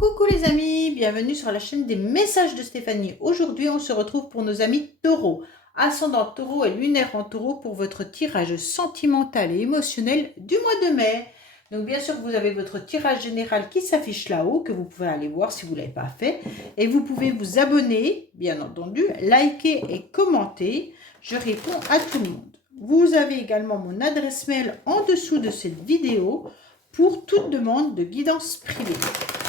Coucou les amis, bienvenue sur la chaîne des messages de Stéphanie. Aujourd'hui, on se retrouve pour nos amis taureaux. Ascendant taureau et lunaire en taureau pour votre tirage sentimental et émotionnel du mois de mai. Donc bien sûr, vous avez votre tirage général qui s'affiche là-haut, que vous pouvez aller voir si vous ne l'avez pas fait. Et vous pouvez vous abonner, bien entendu, liker et commenter. Je réponds à tout le monde. Vous avez également mon adresse mail en dessous de cette vidéo pour toute demande de guidance privée.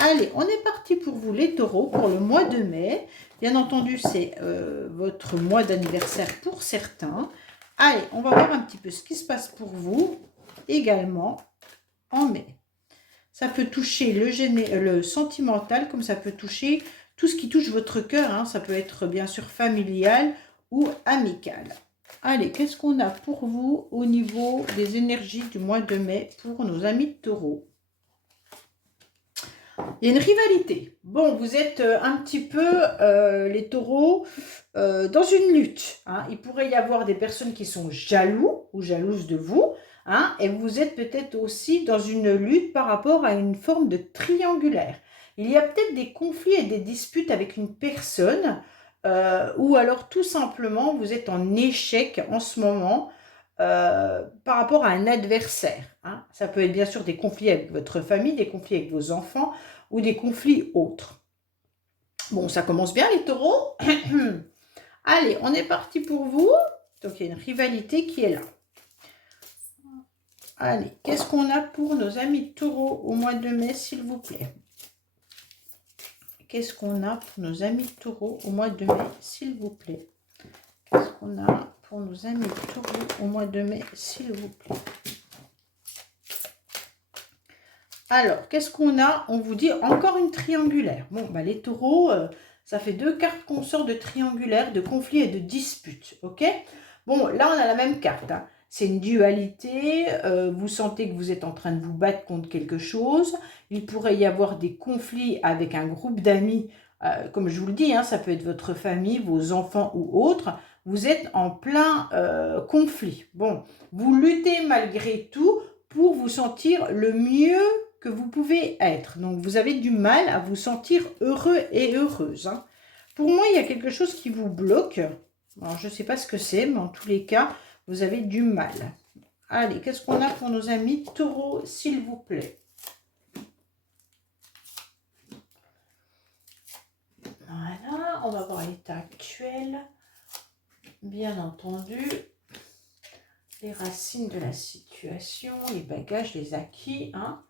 Allez, on est parti pour vous les taureaux pour le mois de mai. Bien entendu, c'est votre mois d'anniversaire pour certains. Allez, on va voir un petit peu ce qui se passe pour vous également en mai. Ça peut toucher le sentimental comme ça peut toucher tout ce qui touche votre cœur. Hein. Ça peut être bien sûr familial ou amical. Allez, qu'est-ce qu'on a pour vous au niveau des énergies du mois de mai pour nos amis taureaux? Il y a une rivalité. Bon, vous êtes un petit peu, les taureaux, dans une lutte. Hein. Il pourrait y avoir des personnes qui sont jaloux ou jalouses de vous. Hein, et vous êtes peut-être aussi dans une lutte par rapport à une forme de triangulaire. Il y a peut-être des conflits et des disputes avec une personne ou alors tout simplement vous êtes en échec en ce moment par rapport à un adversaire. Hein. Ça peut être bien sûr des conflits avec votre famille, des conflits avec vos enfants ou des conflits autres. Bon, ça commence bien les taureaux. Allez, on est parti pour vous. Donc il y a une rivalité qui est là. Allez, qu'est-ce qu'on a pour nos amis taureaux au mois de mai, s'il vous plaît? Qu'est-ce qu'on a pour nos amis taureaux au mois de mai, s'il vous plaît? Qu'est-ce qu'on a pour nos amis taureaux au mois de mai, s'il vous plaît? Alors, qu'est-ce qu'on a? On vous dit encore une triangulaire. Bon, bah, les taureaux, ça fait deux cartes qu'on sort de triangulaire, de conflit et de dispute, ok? Bon, là, on a la même carte, hein. C'est une dualité, vous sentez que vous êtes en train de vous battre contre quelque chose. Il pourrait y avoir des conflits avec un groupe d'amis, comme je vous le dis, hein, ça peut être votre famille, vos enfants ou autres. Vous êtes en plein conflit. Bon, vous luttez malgré tout pour vous sentir le mieux que vous pouvez être. Donc, vous avez du mal à vous sentir heureux et heureuse. Hein. Pour moi, il y a quelque chose qui vous bloque. Alors, je ne sais pas ce que c'est, mais en tous les cas, vous avez du mal. Allez, qu'est-ce qu'on a pour nos amis taureaux, s'il vous plaît? Voilà, on va voir l'état actuel. Bien entendu, les racines de la situation, les bagages, les acquis, hein,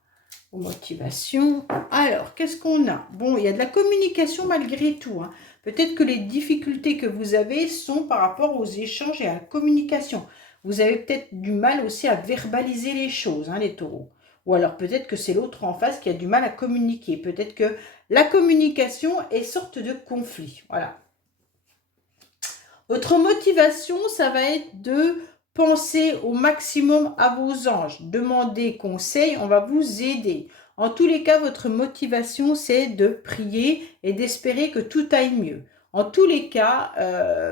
aux motivations. Alors, qu'est-ce qu'on a? Bon, il y a de la communication malgré tout. Hein. Peut-être que les difficultés que vous avez sont par rapport aux échanges et à la communication. Vous avez peut-être du mal aussi à verbaliser les choses, hein, les taureaux. Ou alors peut-être que c'est l'autre en face qui a du mal à communiquer. Peut-être que la communication est sorte de conflit. Voilà. Votre motivation, ça va être de penser au maximum à vos anges. Demandez conseil, on va vous aider. En tous les cas, votre motivation, c'est de prier et d'espérer que tout aille mieux. En tous les cas,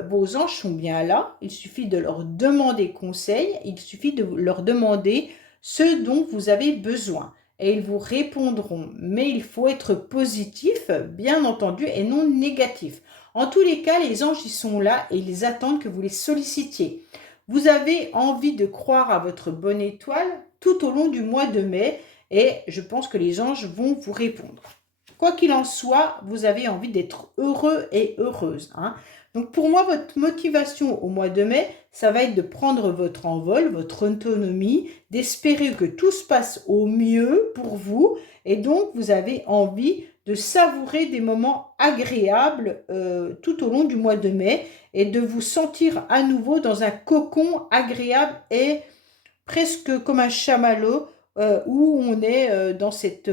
vos anges sont bien là. Il suffit de leur demander conseil. Il suffit de leur demander ce dont vous avez besoin. Et ils vous répondront. Mais il faut être positif, bien entendu, et non négatif. En tous les cas, les anges, ils sont là et ils attendent que vous les sollicitiez. Vous avez envie de croire à votre bonne étoile tout au long du mois de mai et je pense que les anges vont vous répondre. Quoi qu'il en soit, vous avez envie d'être heureux et heureuse. Hein. Donc pour moi, votre motivation au mois de mai, ça va être de prendre votre envol, votre autonomie, d'espérer que tout se passe au mieux pour vous et donc vous avez envie de savourer des moments agréables tout au long du mois de mai et de vous sentir à nouveau dans un cocon agréable et presque comme un chamallow où on est dans cette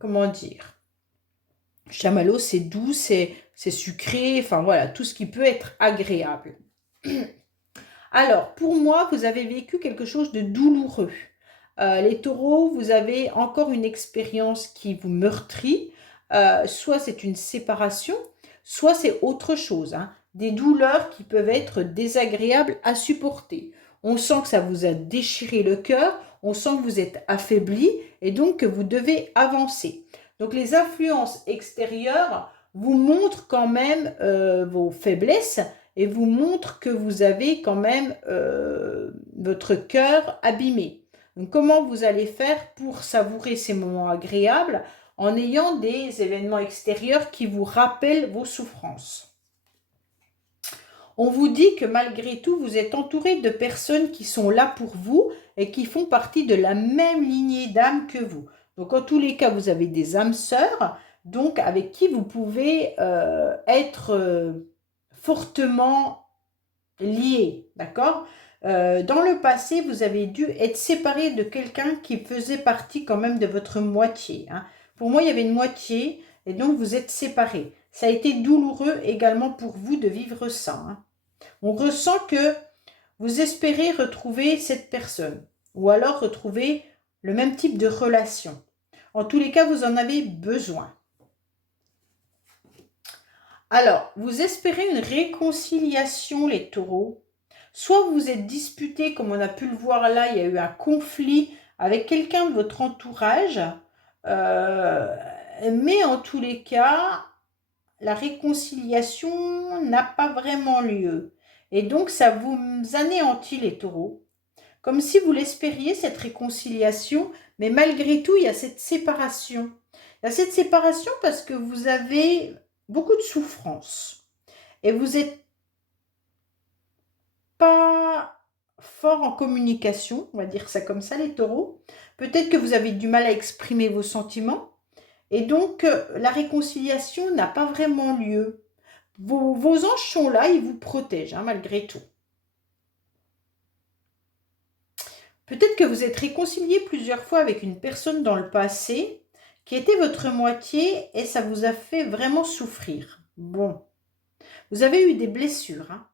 comment dire, chamallow c'est doux, c'est sucré, enfin voilà, tout ce qui peut être agréable. Alors, pour moi, vous avez vécu quelque chose de douloureux. Les taureaux, vous avez encore une expérience qui vous meurtrit. Soit c'est une séparation, soit c'est autre chose. Hein. Des douleurs qui peuvent être désagréables à supporter. On sent que ça vous a déchiré le cœur, on sent que vous êtes affaibli et donc que vous devez avancer. Donc les influences extérieures vous montrent quand même vos faiblesses et vous montrent que vous avez quand même votre cœur abîmé. Donc comment vous allez faire pour savourer ces moments agréables en ayant des événements extérieurs qui vous rappellent vos souffrances? On vous dit que malgré tout, vous êtes entouré de personnes qui sont là pour vous et qui font partie de la même lignée d'âme que vous. Donc en tous les cas, vous avez des âmes sœurs, donc avec qui vous pouvez être fortement liés, d'accord? Dans le passé, vous avez dû être séparé de quelqu'un qui faisait partie quand même de votre moitié, hein. Pour moi, il y avait une moitié et donc vous êtes séparés. Ça a été douloureux également pour vous de vivre ça, hein. On ressent que vous espérez retrouver cette personne ou alors retrouver le même type de relation. En tous les cas, vous en avez besoin. Alors, vous espérez une réconciliation, les taureaux. Soit vous vous êtes disputé, comme on a pu le voir là, il y a eu un conflit avec quelqu'un de votre entourage. Mais en tous les cas, la réconciliation n'a pas vraiment lieu. Et donc, ça vous anéantit, les taureaux. Comme si vous l'espériez, cette réconciliation, mais malgré tout, il y a cette séparation. Il y a cette séparation parce que vous avez beaucoup de souffrance. Et vous n'êtes pas fort en communication, on va dire ça comme ça, les taureaux. Peut-être que vous avez du mal à exprimer vos sentiments. Et donc, la réconciliation n'a pas vraiment lieu. Vos anges sont là, ils vous protègent, hein, malgré tout. Peut-être que vous êtes réconcilié plusieurs fois avec une personne dans le passé qui était votre moitié et ça vous a fait vraiment souffrir. Bon, vous avez eu des blessures, hein.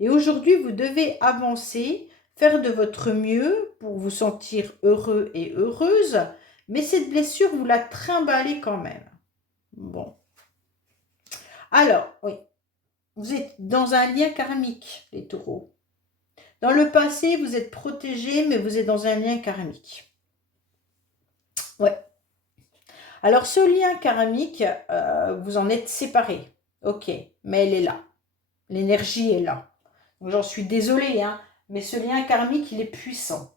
Et aujourd'hui, vous devez avancer, faire de votre mieux pour vous sentir heureux et heureuse, mais cette blessure, vous la trimballez quand même. Bon. Alors, oui, vous êtes dans un lien karmique, les taureaux. Dans le passé, vous êtes protégés, mais vous êtes dans un lien karmique. Ouais. Alors, ce lien karmique, vous en êtes séparés. Ok, mais elle est là. L'énergie est là. Donc, j'en suis désolée, hein, mais ce lien karmique, il est puissant.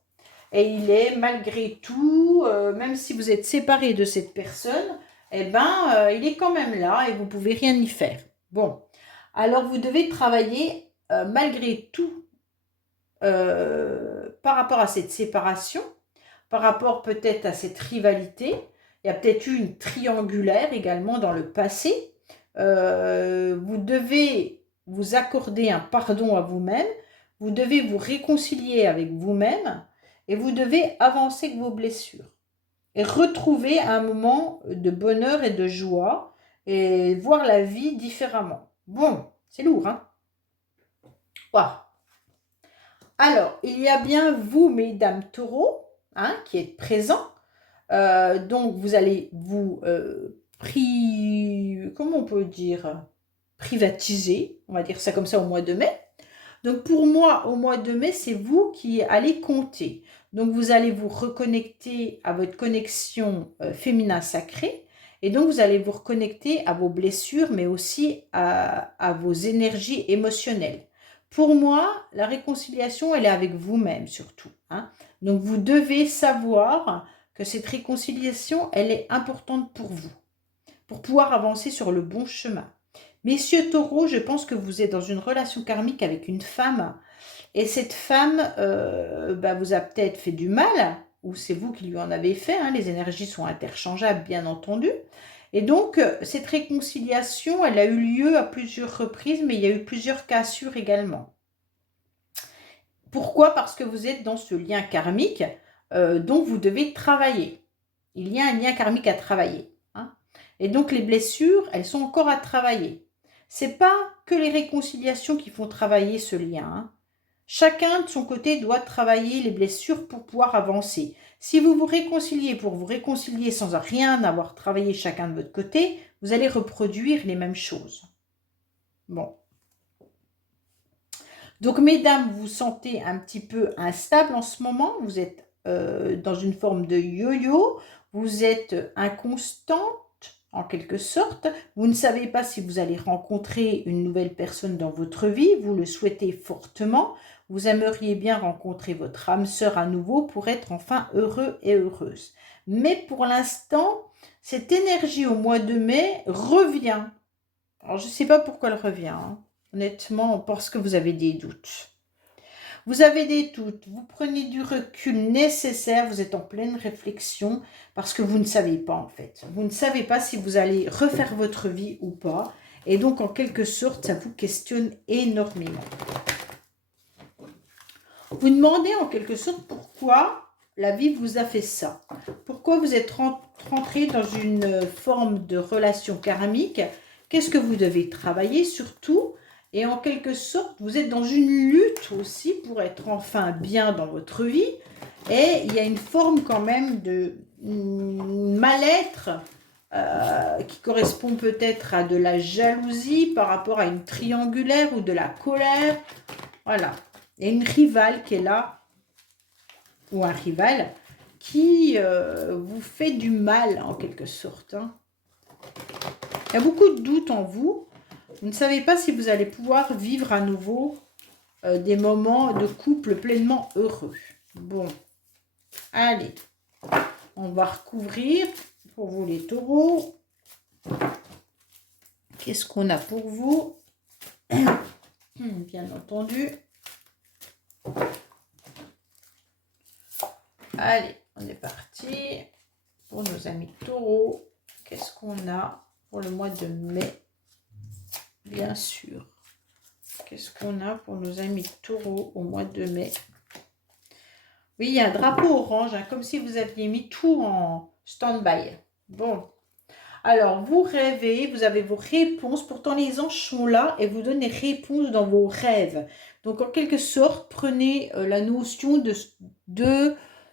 Et il est, malgré tout, même si vous êtes séparés de cette personne, eh ben, il est quand même là et vous ne pouvez rien y faire. Bon, alors vous devez travailler, malgré tout, par rapport à cette séparation, par rapport peut-être à cette rivalité. Il y a peut-être eu une triangulaire également dans le passé. Vous devez vous accorder un pardon à vous-même, vous devez vous réconcilier avec vous-même et vous devez avancer avec vos blessures et retrouver un moment de bonheur et de joie et voir la vie différemment. Bon, c'est lourd, hein? Waouh! Alors, il y a bien vous, mesdames taureaux, hein, qui êtes présents. Donc, vous allez vous comment on peut dire, privatiser, on va dire ça comme ça, au mois de mai. Donc, pour moi, au mois de mai, c'est vous qui allez compter. Donc, vous allez vous reconnecter à votre connexion féminin sacré. Et donc, vous allez vous reconnecter à vos blessures, mais aussi à vos énergies émotionnelles. Pour moi, la réconciliation, elle est avec vous-même surtout, hein. Donc, vous devez savoir que cette réconciliation, elle est importante pour vous, pour pouvoir avancer sur le bon chemin. Messieurs taureaux, je pense que vous êtes dans une relation karmique avec une femme, et cette femme vous a peut-être fait du mal, ou c'est vous qui lui en avez fait, hein, les énergies sont interchangeables, bien entendu. Et donc, cette réconciliation, elle a eu lieu à plusieurs reprises, mais il y a eu plusieurs cassures également. Pourquoi? Parce que vous êtes dans ce lien karmique dont vous devez travailler. Il y a un lien karmique à travailler, hein. Et donc, les blessures, elles sont encore à travailler. Ce n'est pas que les réconciliations qui font travailler ce lien, hein. Chacun de son côté doit travailler les blessures pour pouvoir avancer. Si vous vous réconciliez pour vous réconcilier sans rien avoir travaillé chacun de votre côté, vous allez reproduire les mêmes choses. Bon. Donc, mesdames, vous vous sentez un petit peu instable en ce moment. Vous êtes dans une forme de yo-yo, vous êtes inconstante en quelque sorte, vous ne savez pas si vous allez rencontrer une nouvelle personne dans votre vie, vous le souhaitez fortement, vous aimeriez bien rencontrer votre âme sœur à nouveau pour être enfin heureux et heureuse. Mais pour l'instant, cette énergie au mois de mai revient. Alors je ne sais pas pourquoi elle revient, hein. Honnêtement, parce que vous avez des doutes. Vous avez des doutes, vous prenez du recul nécessaire, vous êtes en pleine réflexion parce que vous ne savez pas en fait. Vous ne savez pas si vous allez refaire votre vie ou pas. Et donc en quelque sorte, ça vous questionne énormément. Vous demandez en quelque sorte pourquoi la vie vous a fait ça. Pourquoi vous êtes rentré dans une forme de relation karmique. Qu'est-ce que vous devez travailler surtout? Et en quelque sorte, vous êtes dans une lutte aussi pour être enfin bien dans votre vie. Et il y a une forme quand même de mal-être qui correspond peut-être à de la jalousie par rapport à une triangulaire ou de la colère. Voilà. Il y a une rivale qui est là, ou un rival, qui vous fait du mal en quelque sorte, hein. Il y a beaucoup de doutes en vous. Vous ne savez pas si vous allez pouvoir vivre à nouveau des moments de couple pleinement heureux. Bon, allez, on va recouvrir pour vous les taureaux. Qu'est-ce qu'on a pour vous? Bien entendu. Allez, on est parti pour nos amis taureaux. Qu'est-ce qu'on a pour le mois de mai? Bien sûr. Qu'est-ce qu'on a pour nos amis taureaux au mois de mai? Oui, il y a un drapeau orange, hein, comme si vous aviez mis tout en stand-by. Bon. Alors, vous rêvez, vous avez vos réponses. Pourtant, les anges sont là et vous donnent des réponses dans vos rêves. Donc, en quelque sorte, prenez la notion de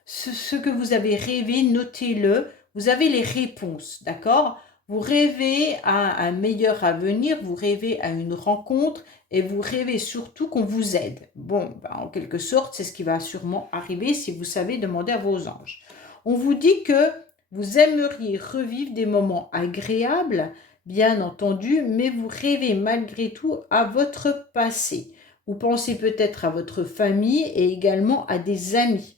ce que vous avez rêvé, notez-le. Vous avez les réponses, d'accord? Vous rêvez à un meilleur avenir, vous rêvez à une rencontre et vous rêvez surtout qu'on vous aide. Bon, en quelque sorte, c'est ce qui va sûrement arriver si vous savez demander à vos anges. On vous dit que vous aimeriez revivre des moments agréables, bien entendu, mais vous rêvez malgré tout à votre passé. Vous pensez peut-être à votre famille et également à des amis.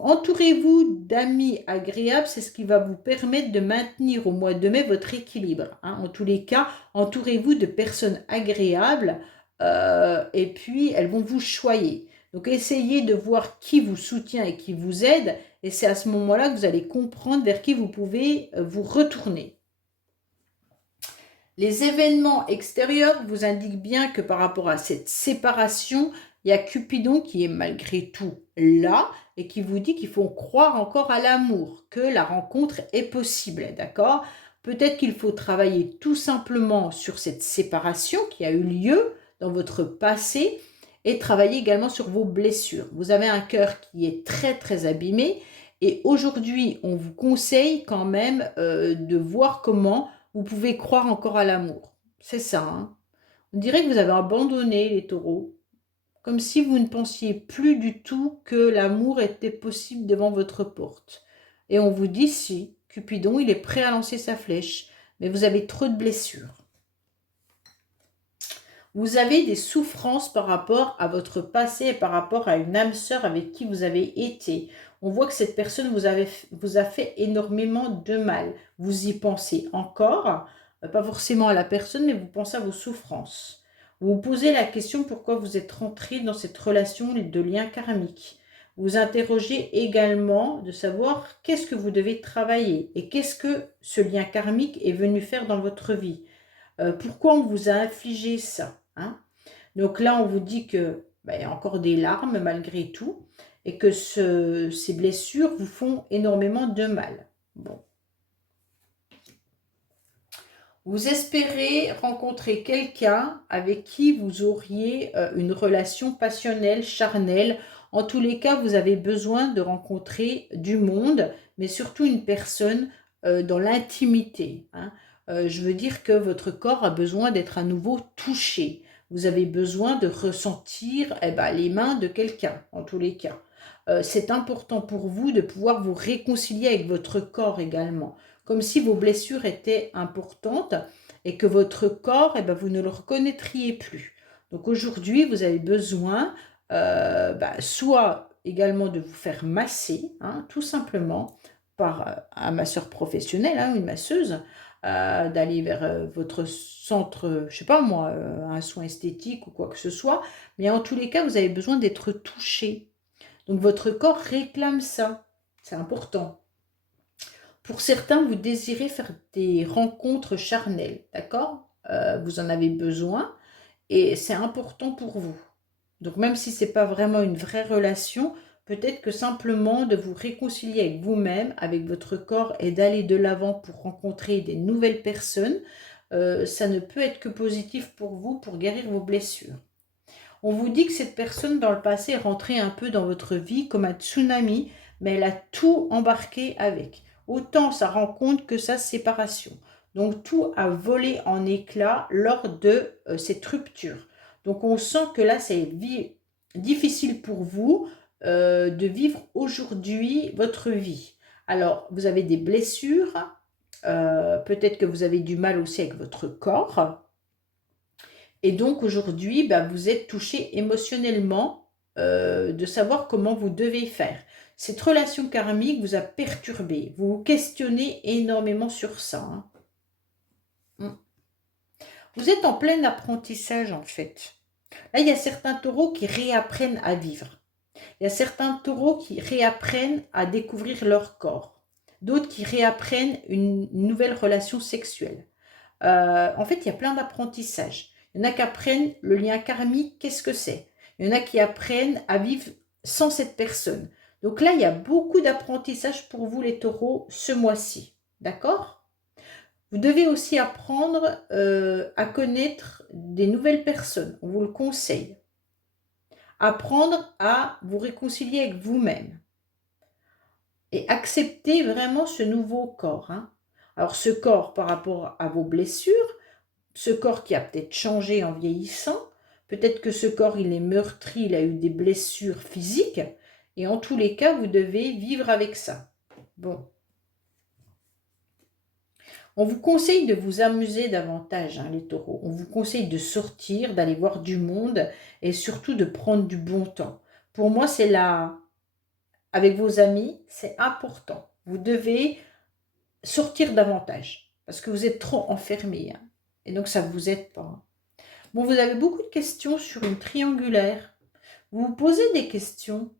Entourez-vous d'amis agréables, c'est ce qui va vous permettre de maintenir au mois de mai votre équilibre, hein. En tous les cas, entourez-vous de personnes agréables et puis elles vont vous choyer. Donc essayez de voir qui vous soutient et qui vous aide et c'est à ce moment-là que vous allez comprendre vers qui vous pouvez vous retourner. Les événements extérieurs vous indiquent bien que par rapport à cette séparation, il y a Cupidon qui est malgré tout là et qui vous dit qu'il faut croire encore à l'amour, que la rencontre est possible, d'accord? Peut-être qu'il faut travailler tout simplement sur cette séparation qui a eu lieu dans votre passé et travailler également sur vos blessures. Vous avez un cœur qui est très très abîmé et aujourd'hui, on vous conseille quand même de voir comment vous pouvez croire encore à l'amour. C'est ça, hein. On dirait que vous avez abandonné les taureaux. Comme si vous ne pensiez plus du tout que l'amour était possible devant votre porte. Et on vous dit si, Cupidon, il est prêt à lancer sa flèche, mais vous avez trop de blessures. Vous avez des souffrances par rapport à votre passé et par rapport à une âme sœur avec qui vous avez été. On voit que cette personne vous a fait énormément de mal. Vous y pensez encore, pas forcément à la personne, mais vous pensez à vos souffrances. Vous vous posez la question pourquoi vous êtes rentré dans cette relation de lien karmique. Vous interrogez également de savoir qu'est-ce que vous devez travailler et qu'est-ce que ce lien karmique est venu faire dans votre vie. Pourquoi on vous a infligé ça, hein? Donc là, on vous dit que il y a encore des larmes malgré tout et que ces blessures vous font énormément de mal. Bon. Vous espérez rencontrer quelqu'un avec qui vous auriez une relation passionnelle, charnelle. En tous les cas, vous avez besoin de rencontrer du monde, mais surtout une personne dans l'intimité, hein. Je veux dire que votre corps a besoin d'être à nouveau touché. Vous avez besoin de ressentir les mains de quelqu'un, en tous les cas. c'est important pour vous de pouvoir vous réconcilier avec votre corps également. Comme si vos blessures étaient importantes et que votre corps, eh ben, vous ne le reconnaîtriez plus. Donc aujourd'hui, vous avez besoin soit également de vous faire masser, hein, tout simplement, par un masseur professionnel, hein, une masseuse, d'aller vers votre centre, je sais pas moi, un soin esthétique ou quoi que ce soit. Mais en tous les cas, vous avez besoin d'être touché. Donc votre corps réclame ça. C'est important. Pour certains, vous désirez faire des rencontres charnelles, d'accord? Vous en avez besoin et c'est important pour vous. Donc même si ce n'est pas vraiment une vraie relation, peut-être que simplement de vous réconcilier avec vous-même, avec votre corps et d'aller de l'avant pour rencontrer des nouvelles personnes, ça ne peut être que positif pour vous pour guérir vos blessures. On vous dit que cette personne dans le passé est rentrée un peu dans votre vie comme un tsunami, mais elle a tout embarqué avec. Autant sa rencontre que sa séparation. Donc tout a volé en éclats lors de cette rupture. Donc on sent que là c'est difficile pour vous de vivre aujourd'hui votre vie. Alors vous avez des blessures, peut-être que vous avez du mal aussi avec votre corps. Et donc aujourd'hui, vous êtes touché émotionnellement de savoir comment vous devez faire. Cette relation karmique vous a perturbé. Vous vous questionnez énormément sur ça. Hein. Vous êtes en plein apprentissage en fait. Là, il y a certains taureaux qui réapprennent à vivre. Il y a certains taureaux qui réapprennent à découvrir leur corps. D'autres qui réapprennent une nouvelle relation sexuelle. En fait, il y a plein d'apprentissages. Il y en a qui apprennent le lien karmique, qu'est-ce que c'est? Il y en a qui apprennent à vivre sans cette personne. Donc là, il y a beaucoup d'apprentissages pour vous les taureaux ce mois-ci. D'accord? Vous devez aussi apprendre à connaître des nouvelles personnes. On vous le conseille. Apprendre à vous réconcilier avec vous-même. Et accepter vraiment ce nouveau corps. Hein. Alors ce corps par rapport à vos blessures, ce corps qui a peut-être changé en vieillissant, peut-être que ce corps il est meurtri, il a eu des blessures physiques, et en tous les cas, vous devez vivre avec ça. Bon. On vous conseille de vous amuser davantage, hein, les taureaux. On vous conseille de sortir, d'aller voir du monde, et surtout de prendre du bon temps. Pour moi, c'est là, avec vos amis, c'est important. Vous devez sortir davantage, parce que vous êtes trop enfermés, hein, et donc ça ne vous aide pas. Hein. Bon, vous avez beaucoup de questions sur une triangulaire. Vous vous posez des questions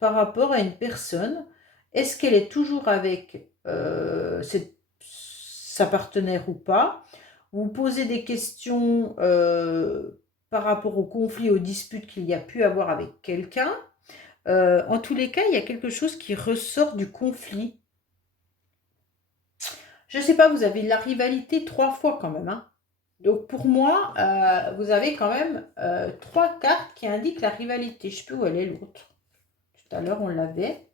par rapport à une personne. Est-ce qu'elle est toujours avec sa partenaire ou pas? Vous vous posez des questions par rapport au conflit, aux disputes qu'il y a pu avoir avec quelqu'un. En tous les cas, il y a quelque chose qui ressort du conflit. Je ne sais pas, vous avez la rivalité 3 fois quand même, hein. Donc pour moi, vous avez quand même 3 cartes qui indiquent la rivalité. Je ne sais plus où elle est l'autre. Tout à l'heure, on l'avait.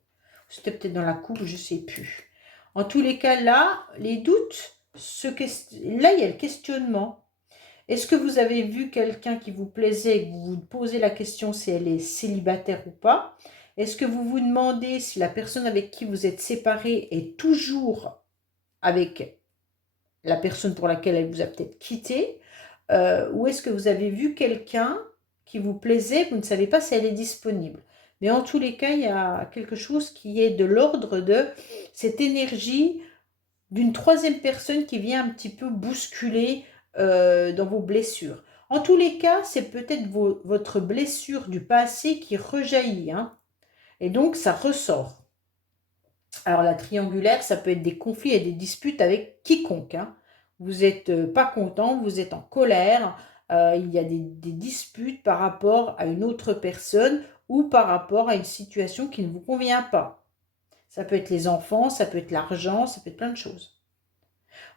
C'était peut-être dans la coupe, je ne sais plus. En tous les cas, là, les doutes, là, il y a le questionnement. Est-ce que vous avez vu quelqu'un qui vous plaisait et que vous vous posez la question si elle est célibataire ou pas? Est-ce que vous vous demandez si la personne avec qui vous êtes séparé est toujours avec la personne pour laquelle elle vous a peut-être quitté, ou est-ce que vous avez vu quelqu'un qui vous plaisait, vous ne savez pas si elle est disponible. Mais en tous les cas, il y a quelque chose qui est de l'ordre de cette énergie d'une troisième personne qui vient un petit peu bousculer dans vos blessures. En tous les cas, c'est peut-être votre blessure du passé qui rejaillit, hein, et donc ça ressort. Alors la triangulaire, ça peut être des conflits et des disputes avec quiconque. Hein. Vous n'êtes pas content, vous êtes en colère, il y a des disputes par rapport à une autre personne ou par rapport à une situation qui ne vous convient pas. Ça peut être les enfants, ça peut être l'argent, ça peut être plein de choses.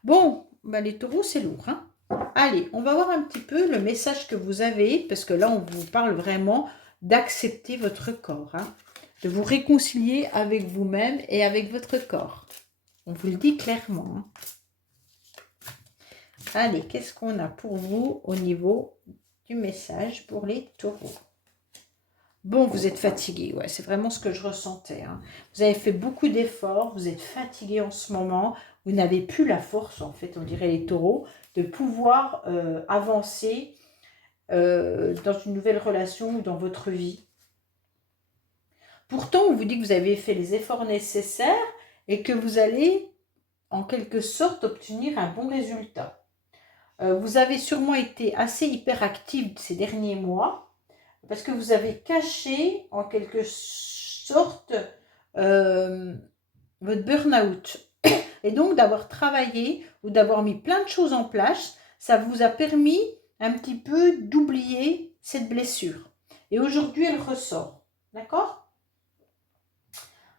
Bon, les taureaux, c'est lourd. Hein. Allez, on va voir un petit peu le message que vous avez, parce que là, on vous parle vraiment d'accepter votre corps. Hein. De vous réconcilier avec vous-même et avec votre corps. On vous le dit clairement. Hein. Allez, qu'est-ce qu'on a pour vous au niveau du message pour les taureaux? Bon, vous êtes fatigué, ouais, c'est vraiment ce que je ressentais, hein. Vous avez fait beaucoup d'efforts, vous êtes fatigué en ce moment, vous n'avez plus la force, en fait, on dirait les taureaux, de pouvoir avancer dans une nouvelle relation ou dans votre vie. Pourtant, on vous dit que vous avez fait les efforts nécessaires et que vous allez, en quelque sorte, obtenir un bon résultat. Vous avez sûrement été assez hyperactive ces derniers mois parce que vous avez caché, en quelque sorte, euh, votre burn-out. Et donc, d'avoir travaillé ou d'avoir mis plein de choses en place, ça vous a permis un petit peu d'oublier cette blessure. Et aujourd'hui, elle ressort. D'accord?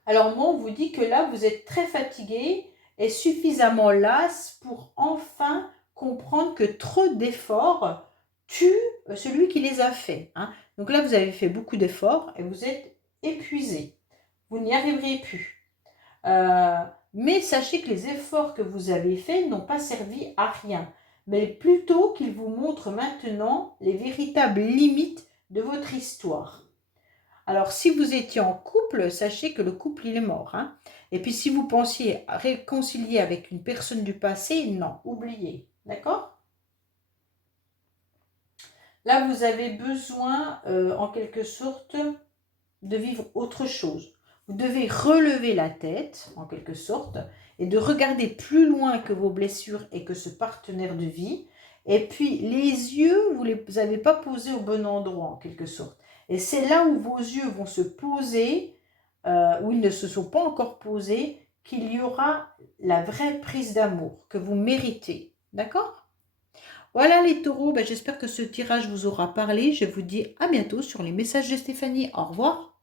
Alors moi, on vous dit que là, vous êtes très fatigué et suffisamment lasse pour enfin comprendre que trop d'efforts tue celui qui les a faits, hein. Donc là, vous avez fait beaucoup d'efforts et vous êtes épuisé. Vous n'y arriverez plus. Euh, mais sachez que les efforts que vous avez faits n'ont pas servi à rien, mais plutôt qu'ils vous montrent maintenant les véritables limites de votre histoire. Alors, si vous étiez en couple, sachez que le couple, il est mort, hein. Et puis, si vous pensiez à réconcilier avec une personne du passé, non, oubliez. D'accord? Là, vous avez besoin, en quelque sorte, de vivre autre chose. Vous devez relever la tête, en quelque sorte, et de regarder plus loin que vos blessures et que ce partenaire de vie. Et puis, les yeux, vous ne les avez pas posés au bon endroit, en quelque sorte. Et c'est là où vos yeux vont se poser, où ils ne se sont pas encore posés, qu'il y aura la vraie prise d'amour que vous méritez. D'accord? Voilà les taureaux, ben, j'espère que ce tirage vous aura parlé. Je vous dis à bientôt sur les messages de Stéphanie. Au revoir.